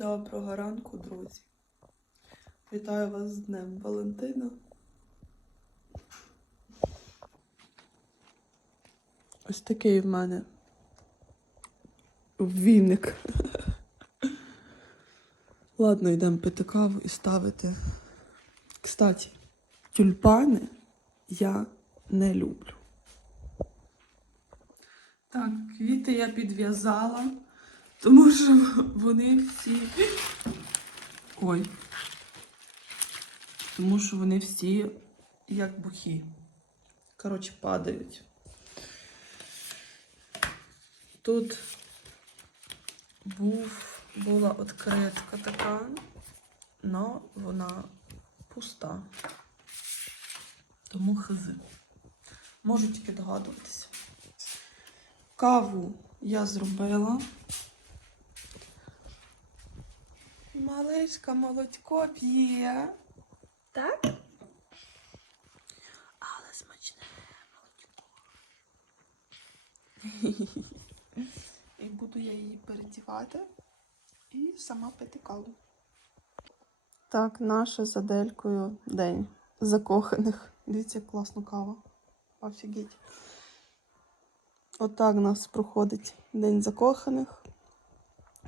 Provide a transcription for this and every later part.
Доброго ранку, друзі. Вітаю вас з Днем Валентина. Ось такий в мене віник. Ладно, йдемо пити каву і ставити. Кстати, тюльпани я не люблю. Так, квіти я підв'язала, тому що вони всі. Ой. Тому що вони всі як бухі. Коротше, падають. Тут був, була відкритка така, але вона пуста. Тому хизи. Можу тільки догадуватися. Каву я зробила. Малишка молодько п'є. Так? Але смачне молодько. І буду я її передівати і сама пити каву. Так, наша з Аделькою день закоханих. Дивіться, як класна кава. Офігеть. Отак у нас проходить День закоханих.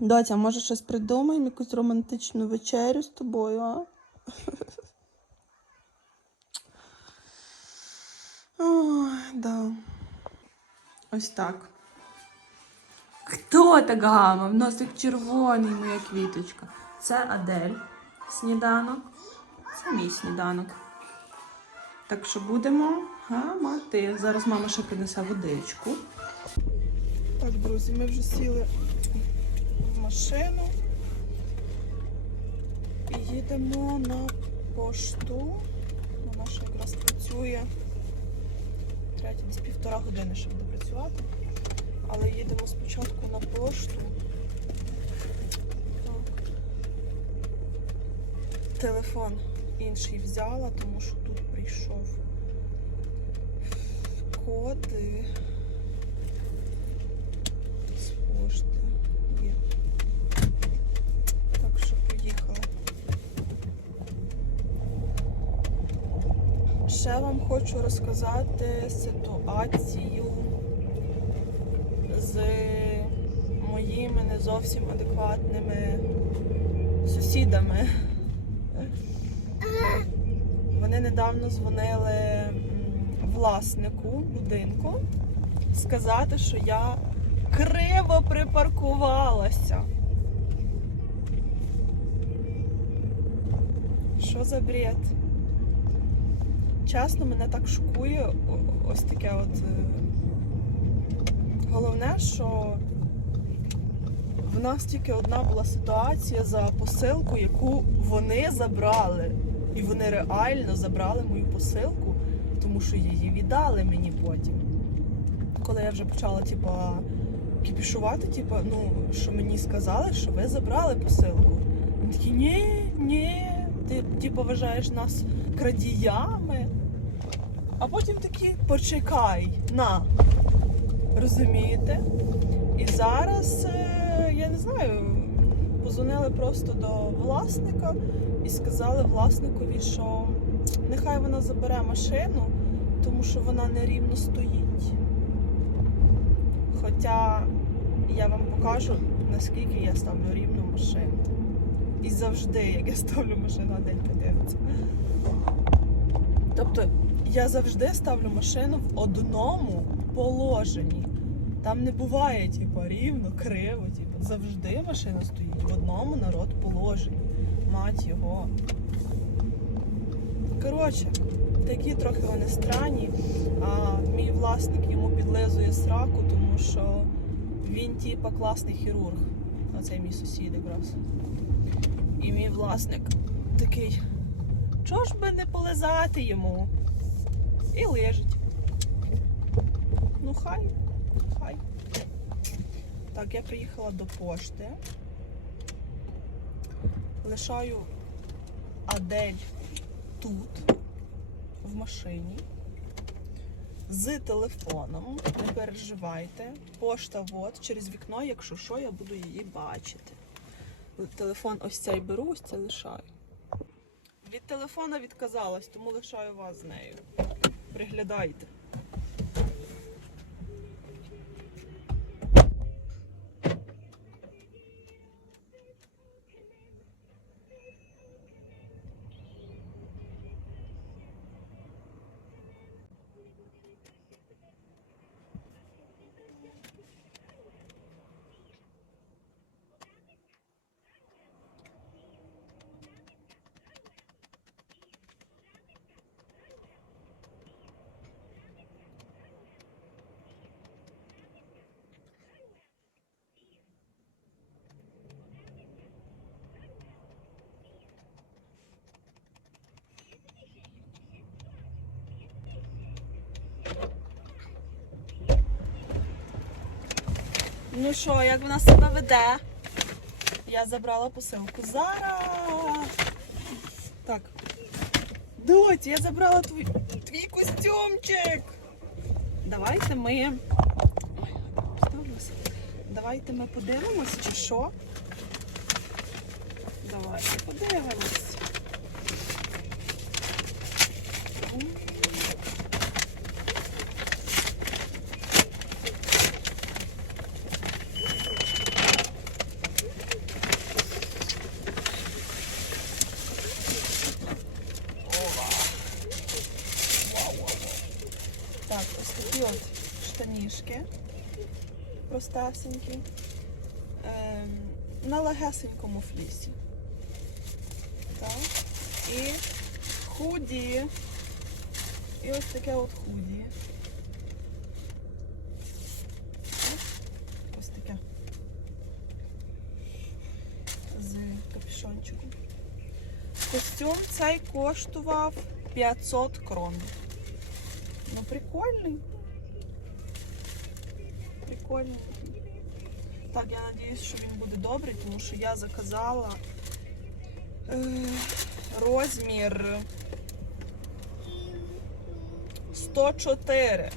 Доця, може щось придумаємо, якусь романтичну вечерю з тобою, а? Да. Ось так. Хто так гамав? Носик червоний, моя квіточка. Це Адель. Сніданок. Це мій сніданок. Так що будемо гамати. Зараз мама ще принесе водичку. Так, друзі, ми вже сіли машину і їдемо на пошту. Вона ще якраз працює. Третя, десь півтора години ще буде працювати. Але їдемо спочатку на пошту. Телефон інший взяла, тому що тут прийшов коди з пошти. Є. Так що поїхала. Ще вам хочу розказати ситуацію з моїми не зовсім адекватними сусідами. Вони недавно дзвонили власнику будинку сказати, що я криво припаркувалася. Що за бред? Чесно, мене так шокує ось таке от. е, Головне, що в нас тільки одна була ситуація за посилку, яку вони забрали. І вони реально забрали мою посилку, тому що її віддали мені потім. Коли я вже почала, типа, кіпішувати, типа, ну, що мені сказали, що ви забрали посилку. Вони такі, ні, ні, ти типу, вважаєш нас крадіями. А потім такі, почекай, на. Розумієте? І зараз, е, я не знаю, позвонили просто до власника і сказали власникові, що нехай вона забере машину, тому що вона нерівно стоїть. Хоча я вам покажу, наскільки я ставлю рівну машину. І завжди, як я ставлю машину, день подивиться. Тобто я завжди ставлю машину в одному положенні. Там не буває, типу, рівно, криво, типу. Завжди машина стоїть в одному народ положенні. Мать його. Коротше, такі трохи вони странні. А мій власник йому підлизує сраку, тому що він, типа, класний хірург. Оцей мій сусід якраз. І мій власник такий. Чого ж би не полизати йому? І лежить. Ну хай, хай. Так, я приїхала до пошти. Лишаю Адель тут, в машині, з телефоном. Не переживайте. Пошта от, через вікно, якщо що, я буду її бачити. Телефон ось цей беру, ось це лишаю. Від телефона відказалась, тому лишаю вас з нею. Приглядайте. Ну що, як вона себе веде? Я забрала посилку. Зараз. Так. Доть, я забрала твій, твій костюмчик. Давайте ми. Давайте ми подивимось, чи що. Давайте подивимось. М. Так, ось такі от штанішки простесенькі. Ем, на легесенькому флісі. Так. І худі. І ось таке от худі. Ось таке. З капюшончиком. Костюм цей коштував 500 крон. Ну, прикольний. Прикольний. Так, я надіюсь, що він буде добрий, тому що я заказала е, розмір 104.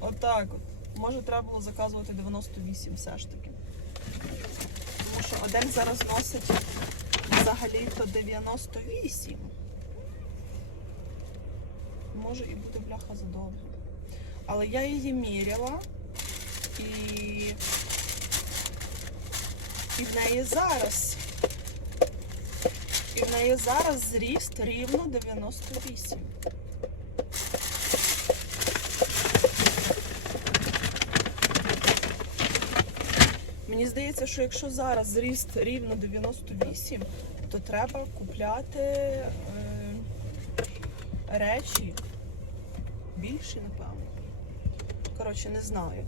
Отак от. Може, треба було заказувати 98 все ж таки. Тому що Адель зараз носить взагалі-то 98 може і буде бляха задовго. Але я її міряла і, і в неї зараз. І в неї зараз зріст рівно 98. Мені здається, що якщо зараз зріст рівно 98, то треба купляти е, речі більші, напевно. Коротше, не знаю.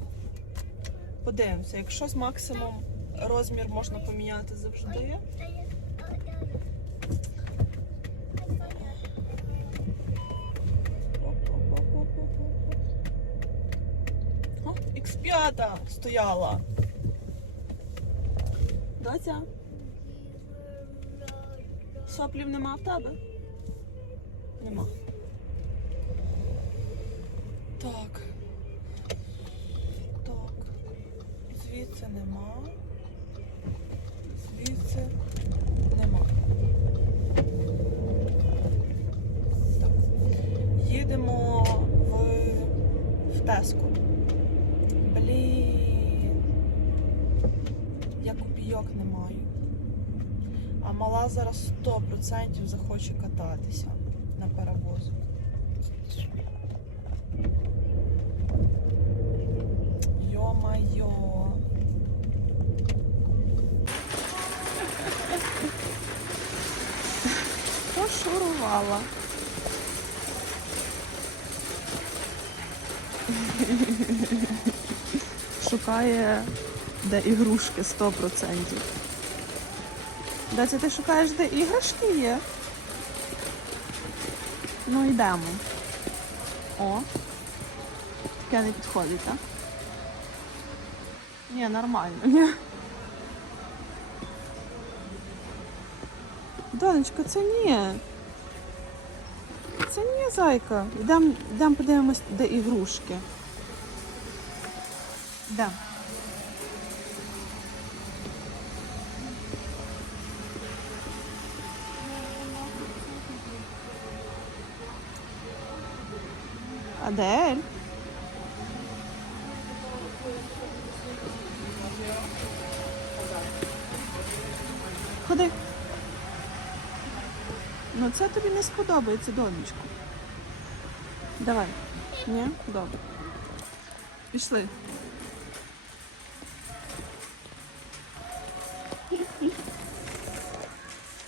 Подивимося, якщо з максимум розмір можна поміняти завжди. О, X5 стояла. Доця? Соплів нема в тебе? Нема. Так. Так. Звідси нема. Звідси нема. Так. Їдемо в, в Теску. Блін. Я копійок не маю. А мала зараз 100% захоче кататися на паровозу. Йо-майо. Пошурувала. Шукає де ігрушки 100%. Де це ти шукаєш, де іграшки є? Ну йдемо. О. Таке не підходить, так? Ні, нормально, ні. Донечко, це ні. Це ні, зайка. Йдемо йдем подивимось, де ігрушки. Да. Адель. Ходи. Ну це тобі не сподобається, донечко. Давай. Ні? Добре. Пішли.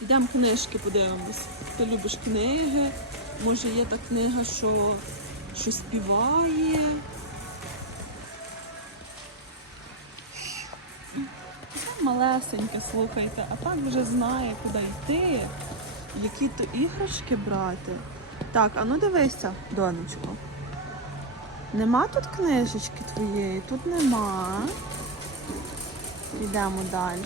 Йдемо книжки подивимось. Ти любиш книги. Може є та книга, що, що співає. Малесеньке, слухайте, а так вже знає, куди йти, які то іграшки брати. Так, а ну дивися, донечко. Нема тут книжечки твоєї, тут нема. Йдемо далі.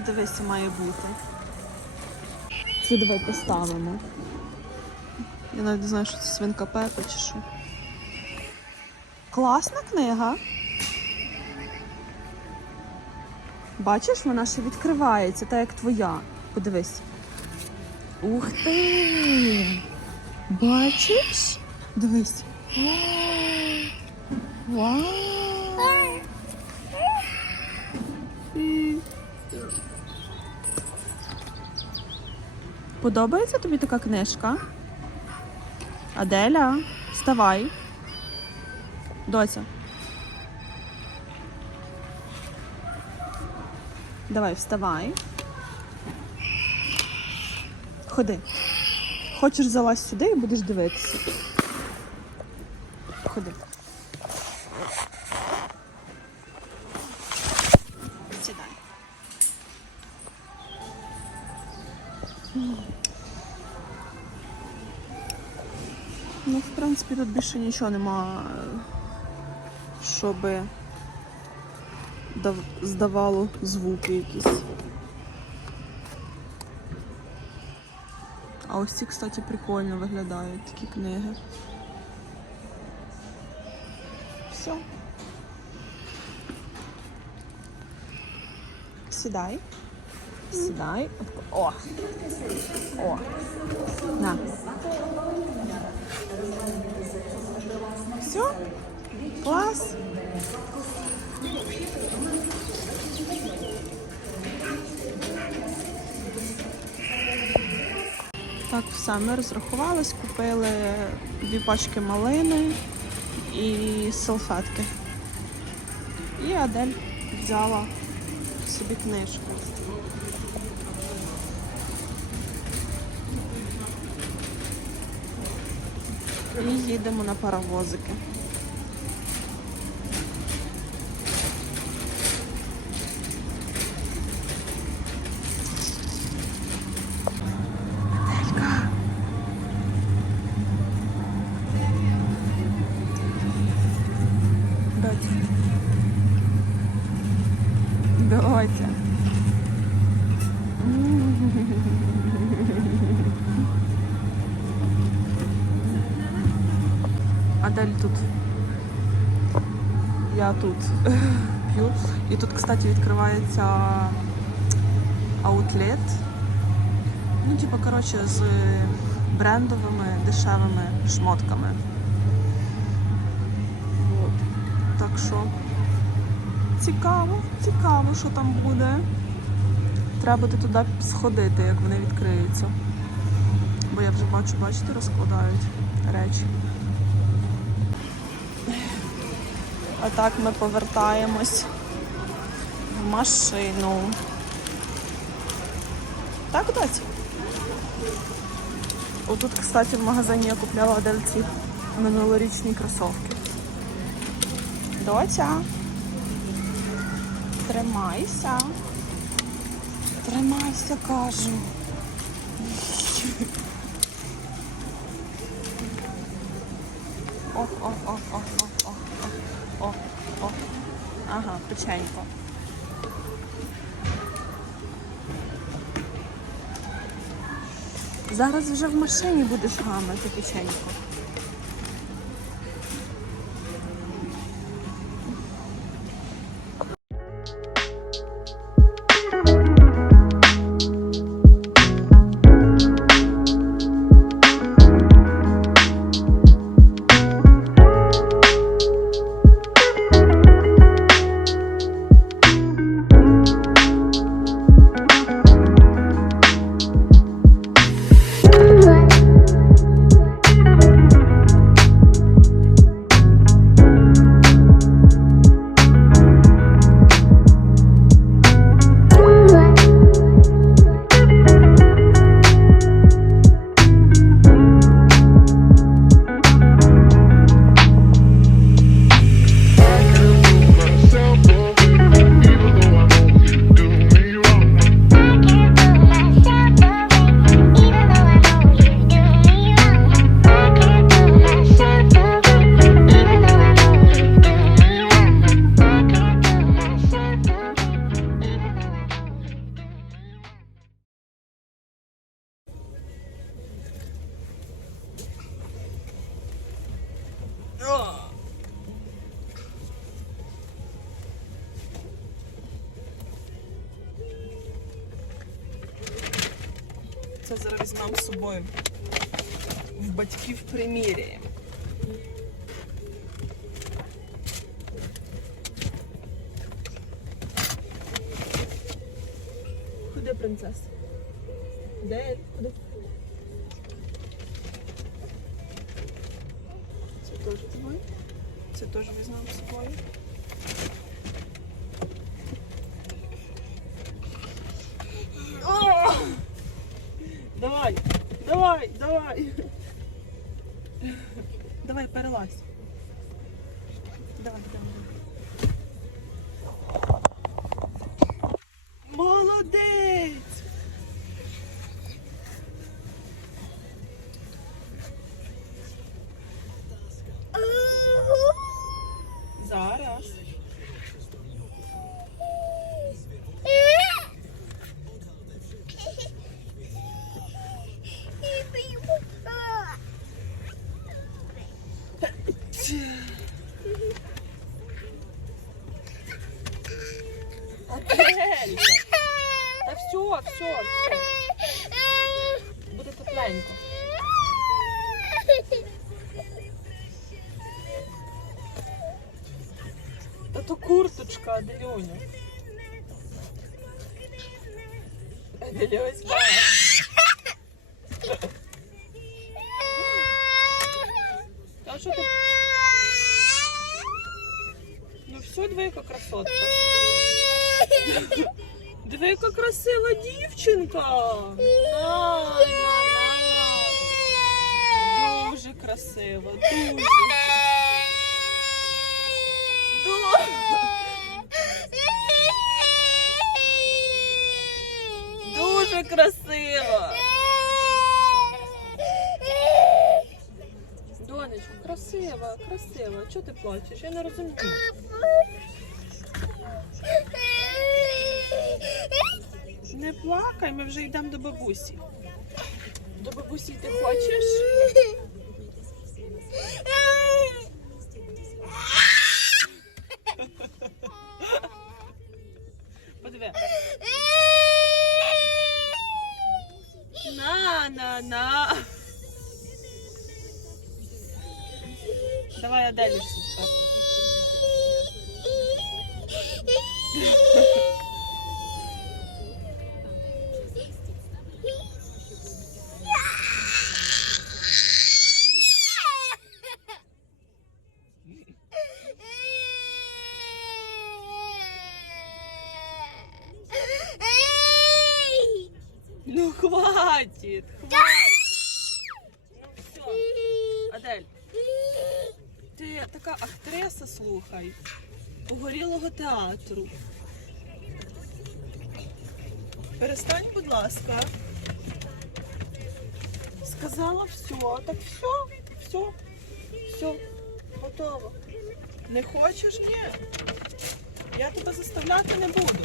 Тут дивися має бути. Це давай поставимо. Я навіть не знаю, що це свинка Пепа чи що. Класна книга. Бачиш, вона ще відкривається, так як твоя. Подивись. Ух ти! Бачиш? Дивись. Вау! Подобається тобі така книжка? Аделя, вставай. Доця. Давай, вставай. Ходи. Хочеш залазь сюди і будеш дивитися. Ходи. Принципі, тут більше нічого нема, щоб здавало звуки якісь. А ось ці, кстати, прикольно виглядають такі книги. Все. Сідай. Сідай. О! О! На. Все? Клас. Так, все, ми розрахувались, купили дві пачки малини і салфетки. І Адель взяла собі книжку. І їдемо на паровозики. Аделька. Доця. Доця. Адель тут. Я тут п'ю. І тут, кстати, відкривається аутлет. Ну, типу, коротше, з брендовими дешевими шмотками. От. Так що цікаво, цікаво, що там буде. Треба буде туди сходити, як вони відкриються. Бо я вже бачу, бачите, розкладають речі. А так ми повертаємось в машину. Так, доці? Отут, кстати, в магазині я купляла Адельці минулорічні кросовки. Доця. Тримайся. Тримайся, кажу. Ох, ох, ох, ох, ох, ох, ох. Ага, печенько. Зараз вже в машині будеш гамати печенько. Це зараз візьмемо з собою. В батьків приміряємо. Куди принцеса? Де? Та то курточка, Аделюня. Аделюсь, Та що ти? Ну все, диви, яка красотка. Диви, яка красива дівчинка. На, на, на. Дуже красива, дуже. Дуже красива. Донечко, красива, красиво. Чого ти плачеш? Я не розумію. Не плакай, ми вже йдемо до бабусі. До бабусі ти хочеш? Давай оделишься. Ну хватит, хватит. Актриса, слухай. Погорілого театру. Перестань, будь ласка. Сказала все, так все, все, все, готово. Не хочеш? Ні. Я тебе заставляти не буду.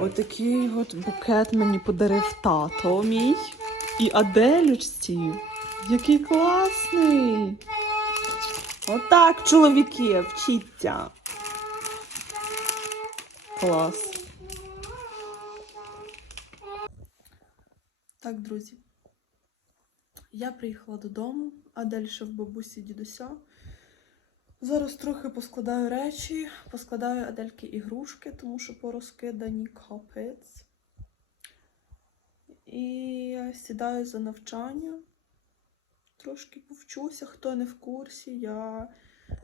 Отакий от букет мені подарив тато мій і Аделючці. Який класний! Отак, чоловіки, вчіться. Клас. Так, друзі. Я приїхала додому, Адель ще в бабусі дідуся. Зараз трохи поскладаю речі, поскладаю Адельки ігрушки, тому що порозкидані капець. І сідаю за навчання. Трошки повчуся, хто не в курсі. Я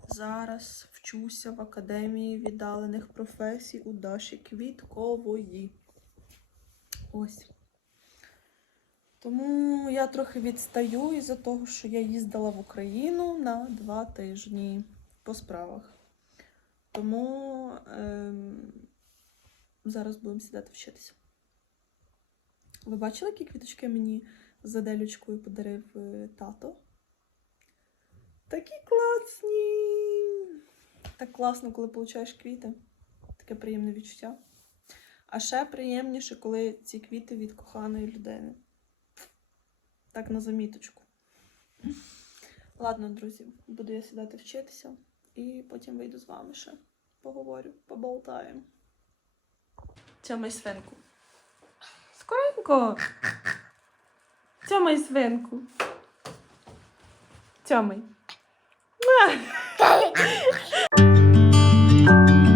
зараз вчуся в Академії віддалених професій у Даші Квіткової. Ось. Тому я трохи відстаю із-за того, що я їздила в Україну на два тижні по справах. Тому ем, зараз будемо сідати вчитися. Ви бачили, які квіточки мені з Аделючкою подарив е, тато? Такі класні! Так класно, коли получаєш квіти. Таке приємне відчуття. А ще приємніше, коли ці квіти від коханої людини. Так на заміточку. Ладно, друзі, буду я сідати вчитися і потім вийду з вами ще. Поговорю, поболтаємо. Тьомай свинку. Скоренько. Тьомай свинку. Тьомай.